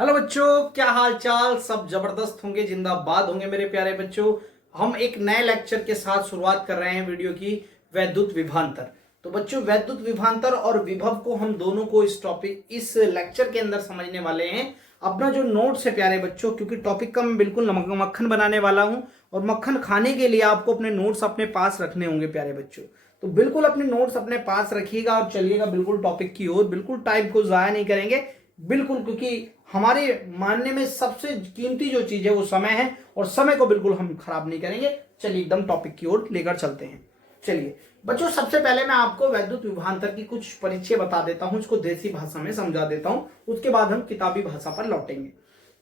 Hello बच्चों, क्या हाल चाल। सब जबरदस्त होंगे, जिंदाबाद होंगे मेरे प्यारे बच्चों। हम एक नए लेक्चर के साथ शुरुआत कर रहे हैं वीडियो की, वैद्युत विभवांतर। तो बच्चों, वैद्युत विभवांतर और विभव को हम दोनों को इस लेक्चर के अंदर समझने वाले हैं। अपना जो नोट्स है प्यारे बच्चों, क्योंकि टॉपिक का मैं बिल्कुल मक्खन बनाने वाला हूं और मक्खन खाने के लिए आपको अपने नोट्स अपने पास रखने होंगे प्यारे बच्चों। तो बिल्कुल अपने नोट्स अपने पास रखिएगा और चलिएगा बिल्कुल टॉपिक की ओर। बिल्कुल टाइम को जाया नहीं करेंगे, बिल्कुल, क्योंकि हमारे मानने में सबसे कीमती जो चीज है वो समय है और समय को बिल्कुल हम खराब नहीं करेंगे। चलिए एकदम टॉपिक की ओर लेकर चलते हैं। चलिए बच्चों, सबसे पहले मैं आपको वैद्युत विभवांतर की कुछ परिचय बता देता हूं, इसको देसी भाषा में समझा देता हूं, उसके बाद हम किताबी भाषा पर लौटेंगे।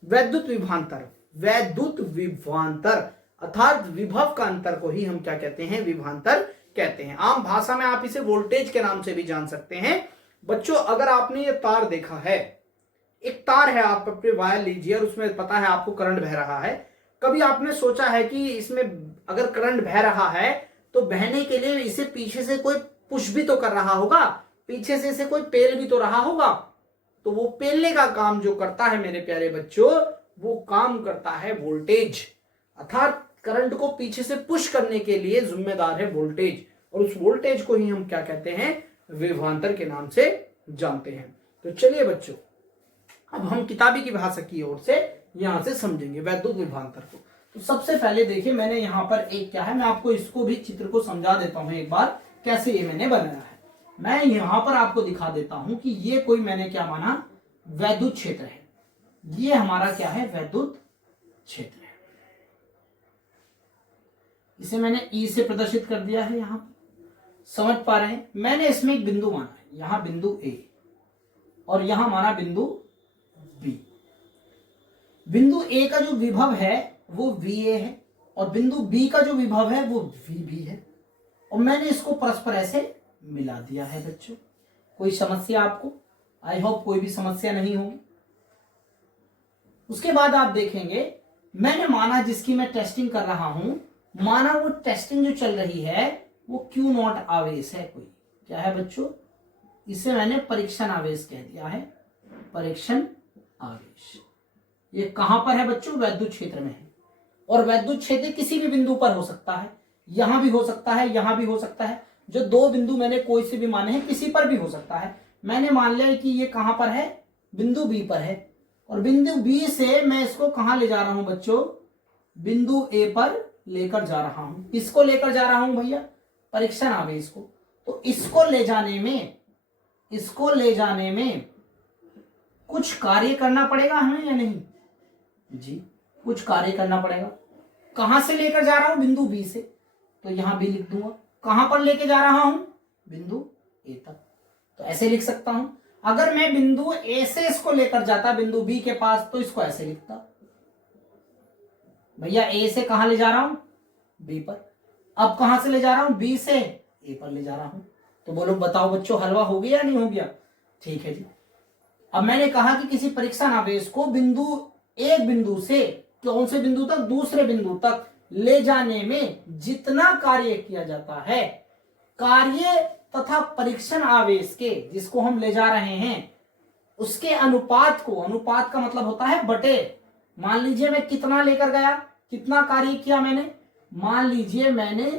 वैद्युत विभवांतर, वैद्युत विभवांतर अर्थात विभव का अंतर को ही हम क्या कहते हैं? विभवांतर कहते हैं। आम भाषा में आप इसे वोल्टेज के नाम से भी जान सकते हैं। बच्चों, अगर आपने ये तार देखा है, एक तार है, आप अपने वायर लीजिए और उसमें पता है आपको करंट बह रहा है। कभी आपने सोचा है कि इसमें अगर करंट बह रहा है तो बहने के लिए इसे पीछे से कोई पुश भी तो कर रहा होगा, पीछे से इसे कोई पेल भी तो रहा होगा। तो वो पेलने का काम जो करता है मेरे प्यारे बच्चों, वो काम करता है वोल्टेज। अर्थात करंट को पीछे से पुश करने के लिए जिम्मेदार है वोल्टेज, और उस वोल्टेज को ही हम क्या कहते हैं? विभवांतर के नाम से जानते हैं। तो चलिए बच्चों, अब हम किताबी की भाषा की ओर से यहां से समझेंगे वैद्युत विभवांतर को। तो सबसे पहले देखिए, मैंने यहां पर एक क्या है, मैं आपको इसको भी चित्र को समझा देता हूं एक बार, कैसे ये मैंने बनाया है। मैं यहां पर आपको दिखा देता हूं कि ये कोई मैंने क्या माना, वैद्युत क्षेत्र है। ये हमारा क्या है? वैद्युत क्षेत्र है। इसे मैंने ई से प्रदर्शित कर दिया है। यहां समझ पा रहे हैं? मैंने इसमें एक बिंदु माना है, यहां बिंदु ए, और यहां माना बिंदु बी। बिंदु ए का जो विभव है वो VA है और बिंदु बी का जो विभव है वो VB है, और मैंने इसको परस्पर ऐसे मिला दिया है। बच्चों, कोई समस्या आपको? आई होप कोई भी समस्या नहीं होगी। उसके बाद आप देखेंगे, मैंने माना, जिसकी मैं टेस्टिंग कर रहा हूं, माना वो टेस्टिंग जो चल रही है वो Q0 आवेश है। कोई क्या है बच्चों? इसे मैंने परीक्षण आवेश कह दिया है, परीक्षण आवेश। ये कहां पर है बच्चों? वैद्युत क्षेत्र में है। और वैद्युत क्षेत्र किसी भी बिंदु पर हो सकता है, यहां भी हो सकता है, यहां भी हो सकता है। जो दो बिंदु मैंने कोई से भी माने हैं, किसी पर भी हो सकता है। मैंने मान लिया कि ये कहां पर है? बिंदु बी पर है, और बिंदु बी से मैं इसको कहां ले जा रहा हूं बच्चों? बिंदु ए पर लेकर जा रहा हूं। किसको लेकर जा रहा हूं भैया? परीक्षण आवेश को। तो इसको ले जाने में कुछ कार्य करना पड़ेगा हमें या नहीं जी? कुछ कार्य करना पड़ेगा। कहां से लेकर जा रहा हूं? बिंदु बी से, तो यहां भी लिख दूंगा। कहां पर लेके जा रहा हूं? बिंदु ए तक। तो ऐसे लिख सकता हूं। अगर मैं बिंदु ए से इसको लेकर जाता बिंदु बी के पास, तो इसको ऐसे लिखता, भैया ए से कहां ले जा रहा हूं? बी पर। अब कहां से ले जा रहा हूं? बी से ए पर ले जा रहा हूं। तो बोलो, बताओ बच्चों, हलवा हो गया या नहीं हो गया? ठीक है जी। अब मैंने कहा कि किसी परीक्षण आवेश को एक बिंदु से कौन से बिंदु तक? दूसरे बिंदु तक ले जाने में जितना कार्य किया जाता है, कार्य तथा परीक्षण आवेश के, जिसको हम ले जा रहे हैं, उसके अनुपात को, अनुपात का मतलब होता है बटे। मान लीजिए मैं कितना लेकर गया, कितना कार्य किया मैंने? मान लीजिए मैंने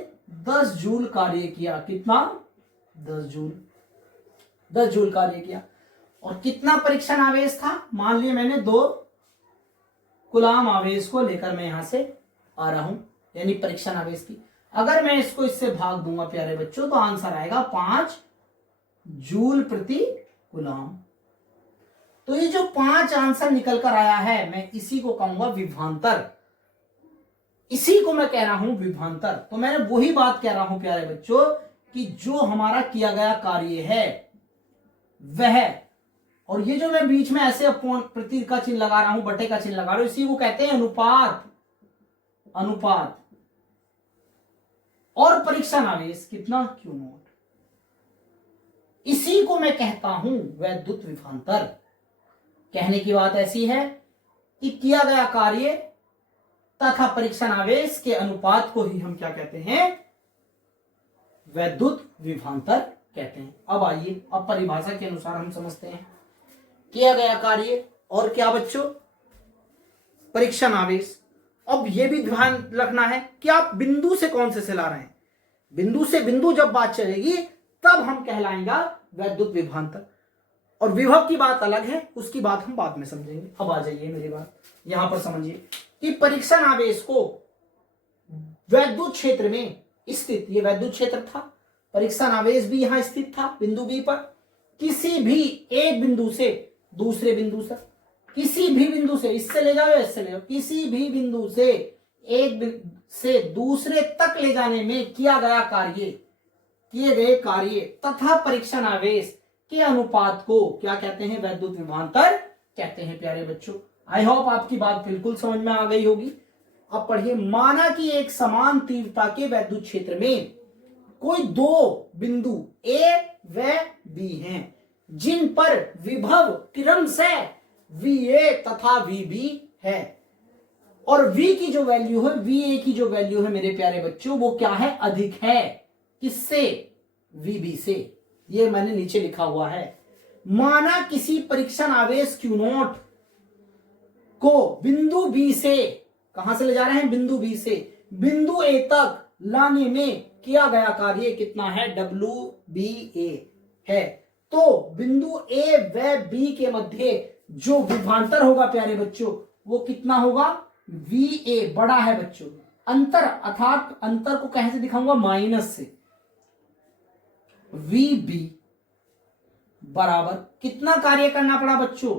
10 जूल कार्य किया। कितना? 10 जूल कार्य किया। और कितना परीक्षण आवेश था? मान लिया मैंने 2 कूलाम आवेश को लेकर मैं यहां से आ रहा हूं, यानी परीक्षण आवेश की। अगर मैं इसको इससे भाग दूंगा प्यारे बच्चों, तो आंसर आएगा 5 जूल प्रति कूलाम। तो ये जो 5 आंसर निकल कर आया है, मैं इसी को कहूंगा विभवांतर। इसी को मैं कह रहा हूं विभवांतर। तो मैंने वही बात कह रहा हूं प्यारे बच्चों, कि जो हमारा किया गया कार्य है वह, और ये जो मैं बीच में ऐसे प्रति का चिन्ह लगा रहा हूं, बटे का चिन्ह लगा रहा हूं, इसी को कहते हैं अनुपात। और परीक्षण आवेश कितना? Q0। इसी को मैं कहता हूं वैद्युत विभवांतर। कहने की बात ऐसी है कि किया गया कार्य तथा परीक्षण आवेश के अनुपात को ही हम क्या कहते हैं? वैद्युत विभवांतर कहते हैं। अब आइए, अब परिभाषा के अनुसार हम समझते हैं। किया गया कार्य और क्या बच्चों, परीक्षण आवेश। अब यह भी ध्यान रखना है कि आप बिंदु से कौन से ला रहे हैं। बिंदु से बिंदु जब बात चलेगी तब हम कहलाएंगा वैद्युत विभवांतर, और विभव की बात अलग है, उसकी बात हम बाद में समझेंगे। अब आ जाइए मेरी बात यहां पर समझिए कि परीक्षण आवेश को वैद्युत क्षेत्र में स्थित, ये वैद्युत क्षेत्र था, परीक्षण आवेश भी यहां स्थित था बिंदु बी पर, किसी भी एक बिंदु से दूसरे बिंदु से, किसी भी बिंदु से, इससे ले जाओ या इससे ले जाओ, किसी भी बिंदु से एक से दूसरे तक ले जाने में किए गए कार्य तथा परीक्षण आवेश के अनुपात को क्या कहते हैं, वैद्युत विभवांतर कहते हैं प्यारे बच्चों। आई होप आपकी बात बिल्कुल समझ में आ गई होगी। अब पढ़िए, माना कि एक समान तीव्रता के वैद्युत क्षेत्र में कोई दो बिंदु ए व बी हैं, जिन पर विभव क्रमशः VA तथा VB है, और V की जो वैल्यू है, VA की जो वैल्यू है मेरे प्यारे बच्चों, वो क्या है, अधिक है, किससे, VB से। ये मैंने नीचे लिखा हुआ है। माना किसी परीक्षण आवेश Q0 को बिंदु B से, कहां से ले जा रहे हैं, बिंदु B से बिंदु A तक लाने में किया गया कार्य कितना है, WBA है। तो बिंदु A व B के मध्य जो विभवांतर होगा प्यारे बच्चों, वो कितना होगा, VA बड़ा है बच्चों। अंतर, अर्थात अंतर को कैसे दिखाऊंगा, माइनस से। VB बराबर कितना कार्य करना पड़ा बच्चों,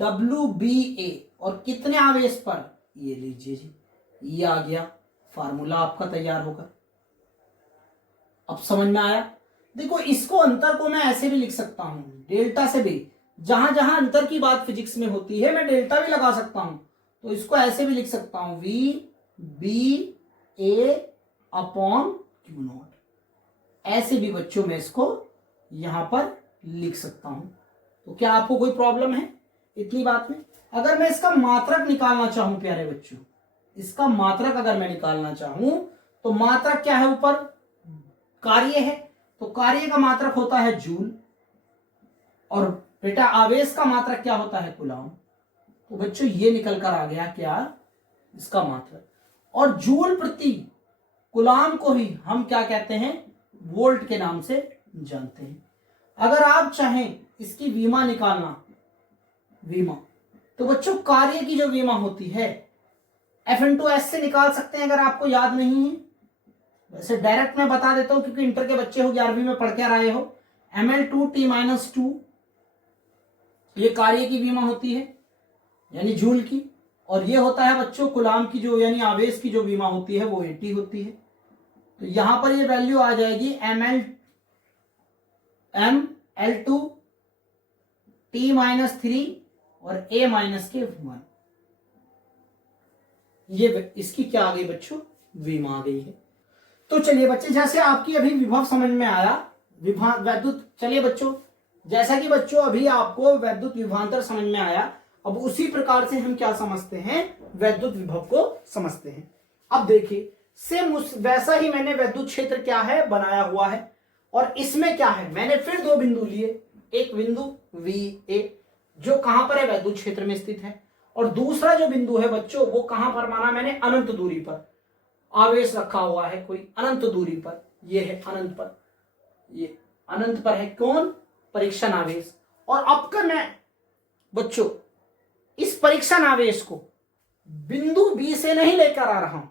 WBA, और कितने आवेश पर, ये लीजिए जी, ये आ गया, फार्मूला आपका तैयार होगा। अब समझ में आया। देखो, इसको अंतर को मैं ऐसे भी लिख सकता हूं, डेल्टा से भी, जहां जहां अंतर की बात फिजिक्स में होती है मैं डेल्टा भी लगा सकता हूं, तो इसको ऐसे भी लिख सकता हूं, VBA अपॉन Q0। ऐसे भी बच्चों में इसको यहां पर लिख सकता हूं। तो क्या आपको कोई प्रॉब्लम है इतनी बात में? अगर मैं इसका मात्रक निकालना चाहूं प्यारे बच्चों, इसका मात्रक अगर मैं निकालना चाहूं, तो मात्रक क्या है, ऊपर कार्य है, तो कार्य का मात्रक होता है जूल, और बेटा आवेश का मात्रक क्या होता है, कूलाम। तो बच्चों ये निकल कर आ गया क्या, इसका मात्रक। और जूल प्रति कूलाम को ही हम क्या कहते हैं, वोल्ट के नाम से जानते हैं। अगर आप चाहें इसकी विमा निकालना, विमा, तो बच्चों कार्य की जो विमा होती है F/S से निकाल सकते हैं, अगर आपको याद नहीं है। वैसे डायरेक्ट मैं बता देता हूं, क्योंकि इंटर के बच्चे हो, 11वीं में पढ़ के आए हो, mL2T-2, ये कार्य की विमा होती है, यानी जूल की, और ये होता है बच्चों कूलाम की जो, यानी आवेश की जो विमा होती है, वो 80 होती है। तो यहां पर ये वैल्यू आ जाएगी mL2T-3 और A-1। ये इसकी क्या आ गई बच्चों, विमा आ गई है। तो चलिए बच्चे, जैसे आपकी अभी विभव समझ में आया, वैद्युत, चलिए बच्चों, जैसा कि बच्चों अभी आपको वैद्युत विभवांतर समझ में आया, अब उसी प्रकार से हम क्या समझते हैं, वैद्युत विभव को समझते हैं। अब देखिए, सेम वैसा ही मैंने वैद्युत क्षेत्र क्या है बनाया हुआ है, और इसमें क्या है, मैंने फिर दो बिंदु लिए, एक बिंदु VA जो कहां पर है, वैद्युत क्षेत्र में स्थित है, और दूसरा जो बिंदु है बच्चों, वो कहां पर माना मैंने, अनंत दूरी पर आवेश रखा हुआ है कोई अनंत दूरी पर, ये है अनंत पर, ये अनंत पर है कौन, परीक्षण आवेश। और अब का मैं बच्चों इस परीक्षण आवेश को बिंदु B से नहीं लेकर आ रहा हूं,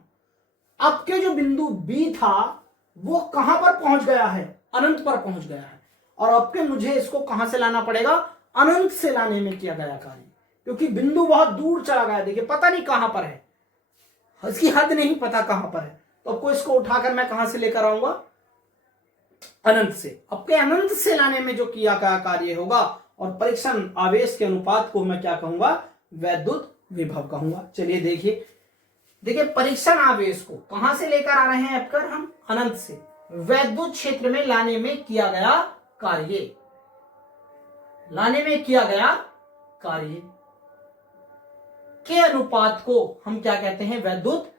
अब के जो बिंदु B था वो कहां पर पहुंच गया है, अनंत पर पहुंच गया है, और अब के मुझे इसको कहां से लाना पड़ेगा, अनंत से लाने में किया गया कार्य, क्योंकि बिंदु बहुत दूर चला गया, देखिए पता नहीं कहां पर है, इसकी हद नहीं पता कहां पर है, तो आपको इसको उठाकर मैं कहां से लेकर आऊंगा, अनंत से। अब के अनंत से लाने में जो किया गया कार्य होगा, और परीक्षण आवेश के अनुपात को मैं क्या कहूंगा, वैद्युत विभव कहूंगा। चलिए देखिए परीक्षण आवेश को कहां से लेकर आ रहे हैं, अब कर हम अनंत से वैद्युत क्षेत्र में लाने में किया गया कार्य, लाने में किया गया कार्य के अनुपात को हम क्या कहते हैं, वैद्युत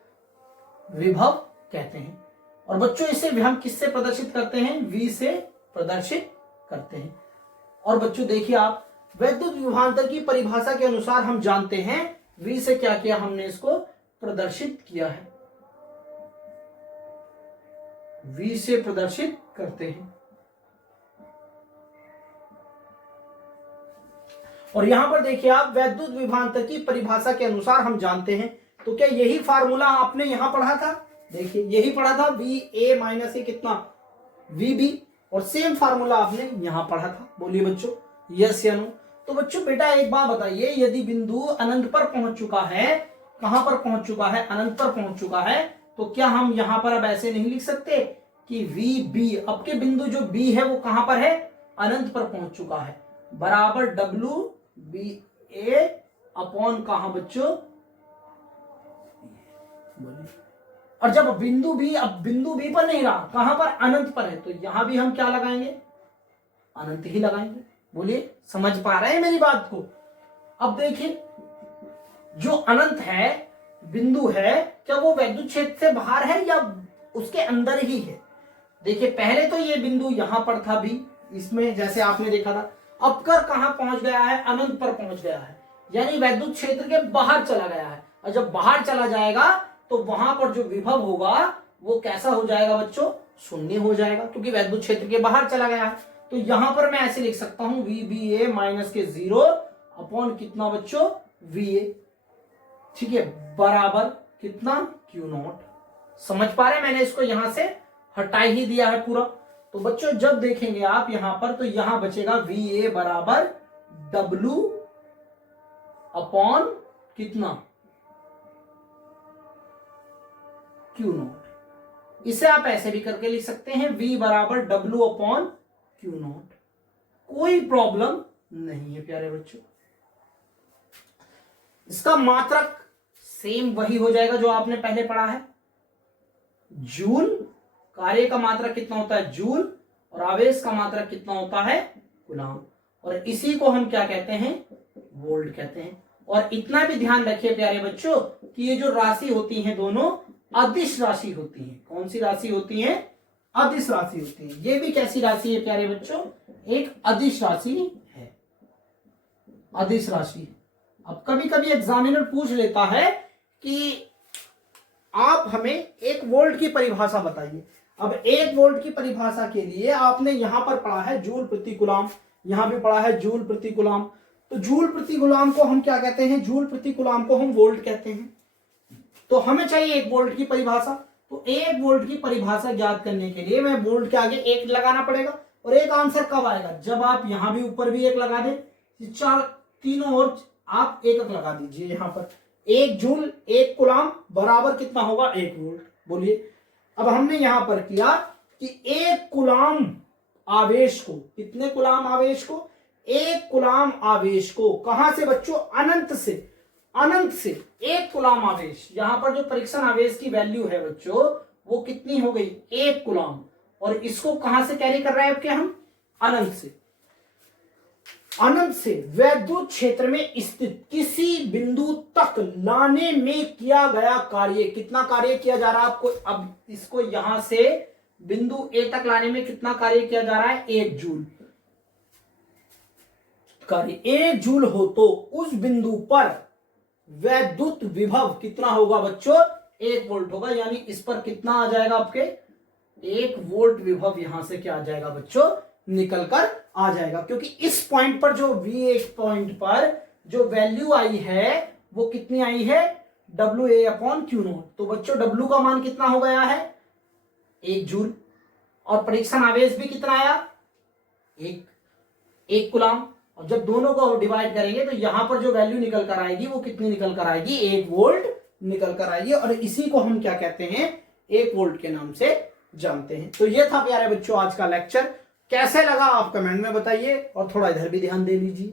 विभव कहते हैं। और बच्चों इसे हम किससे प्रदर्शित करते हैं, V से प्रदर्शित करते हैं। और बच्चों देखिए आप, वैद्युत विभवांतर की परिभाषा के अनुसार हम जानते हैं, V से क्या किया हमने, इसको प्रदर्शित किया है, V से प्रदर्शित करते हैं। और यहां पर देखिए आप, वैद्युत विभवांतर की परिभाषा के अनुसार हम जानते हैं, तो क्या यही फार्मूला आपने यहां पढ़ा था? देखिए यही पढ़ा था, VA माइनस ए कितना, VB, और सेम फार्मूला आपने यहां पढ़ा था। बोलिए बच्चों, यस या नो? तो बच्चों बेटा एक बात बताइए, यदि बिंदु अनंत पर पहुंच चुका है, कहां पर पहुंच चुका है, अनंत पर पहुंच चुका है, तो क्या हम यहां पर अब ऐसे नहीं लिख सकते कि VB, अब के बिंदु जो B है वो कहां पर है, अनंत पर पहुंच चुका है, बराबर WBA अपॉन कहां बच्चों, और जब बिंदु B, अब बिंदु B पर नहीं रहा, कहां पर, अनंत पर है, तो यहां भी हम क्या लगाएंगे, अनंत ही लगाएंगे। बोलिए, समझ पा रहे हैं मेरी बात को? अब देखिए, जो अनंत है बिंदु है, क्या वो वैद्युत क्षेत्र से बाहर है या उसके अंदर ही है? देखिए पहले तो ये बिंदु यहां पर था भी, इसमें जैसे आपने देखा था, अब कर कहां पहुंच गया है, अनंत पर पहुंच गया है, यानी वैद्युत क्षेत्र के बाहर चला गया है। और जब बाहर चला जाएगा तो वहां पर जो विभव होगा वो कैसा हो जाएगा बच्चों, शून्य हो जाएगा, क्योंकि वैद्युत क्षेत्र के बाहर चला गया है। तो यहां पर मैं ऐसे लिख सकता हूं, VBA माइनस के 0 अपॉन कितना बच्चों, VA, ठीक है, बराबर कितना, Q0। समझ पा रहे हैं? मैंने इसको यहां से हटा ही दिया है पूरा। तो बच्चों जब देखेंगे आप यहां पर, तो यहां बचेगा VA बराबर W अपॉन कितना, Q0। इसे आप ऐसे भी करके लिख सकते हैं, V बराबर W अपॉन Q0। कोई प्रॉब्लम नहीं है प्यारे बच्चों। इसका मात्रक सेम वही हो जाएगा जो आपने पहले पढ़ा है, जूल। कार्य का मात्रक कितना होता है, जूल, और आवेश का मात्रक कितना होता है, कूलम्ब। और इसी को हम क्या कहते हैं, वोल्ट कहते हैं। और इतना भी ध्यान रखिए प्यारे बच्चों कि ये जो राशि होती है दोनों अदिश राशि होती है। कौन सी राशि होती है, अदिश राशि होती है। ये भी कैसी राशि है प्यारे बच्चों, एक अदिश राशि है, अदिश राशि। अब कभी कभी एग्जामिनर पूछ लेता है कि आप हमें एक वोल्ट की परिभाषा बताइए। अब एक वोल्ट की परिभाषा के लिए आपने यहां पर पढ़ा है जूल प्रति कूलम्ब, यहां भी पढ़ा है जूल प्रति कूलम्ब। तो जूल प्रति कूलम्ब को हम क्या कहते हैं, जूल प्रति कूलम्ब को हम वोल्ट कहते हैं। तो हमें चाहिए एक वोल्ट की परिभाषा। तो एक वोल्ट की परिभाषा ज्ञात करने के लिए मैं वोल्ट के आगे एक लगाना पड़ेगा। और एक आंसर कब आएगा, जब आप यहां भी ऊपर भी एक लगा दें, चार तीनों और आप एक एक लगा दीजिए। यहां पर 1 जूल 1 कूलम्ब बराबर कितना होगा, 1 वोल्ट। बोलिए, अब हमने यहां पर किया कि 1 कूलम्ब आवेश को, कितने कूलम्ब आवेश को, 1 कूलम्ब आवेश को, कहां से बच्चों, अनंत से, अनंत से 1 कूलम्ब आवेश। यहां पर जो परीक्षण आवेश की वैल्यू है बच्चों वो कितनी हो गई, 1 कूलम्ब। और इसको कहां से कैरी कर रहे हैं क्या हम, अनंत से। अनंत से वैद्युत क्षेत्र में स्थित किसी बिंदु तक लाने में किया गया कार्य, कितना कार्य किया जा रहा है आपको, अब इसको यहां से बिंदु ए तक लाने में कितना कार्य किया जा रहा है, 1 जूल कार्य। 1 जूल हो तो उस बिंदु पर वैद्युत विभव कितना होगा बच्चों, 1 वोल्ट होगा। यानी इस पर कितना आ जाएगा आपके, 1 वोल्ट विभव यहां से क्या आ जाएगा बच्चों, निकल कर आ जाएगा। क्योंकि इस पॉइंट पर जो V1 पॉइंट पर जो वैल्यू आई है वो कितनी आई है, WA अपॉन Q0। तो बच्चों W का मान कितना हो गया है, 1 जूल। और परीक्षण आवेश भी कितना आया, 1 कूलम्ब। और जब दोनों को डिवाइड करेंगे तो यहां पर जो वैल्यू निकल कर आएगी वो कितनी निकल कर आएगी, 1 वोल्ट निकल कर आएगी। और इसी को हम क्या कहते हैं, 1 वोल्ट के नाम से जानते हैं। तो ये था प्यारे बच्चों आज का लेक्चर। कैसे लगा आप कमेंट में बताइए और थोड़ा इधर भी ध्यान दे लीजिए।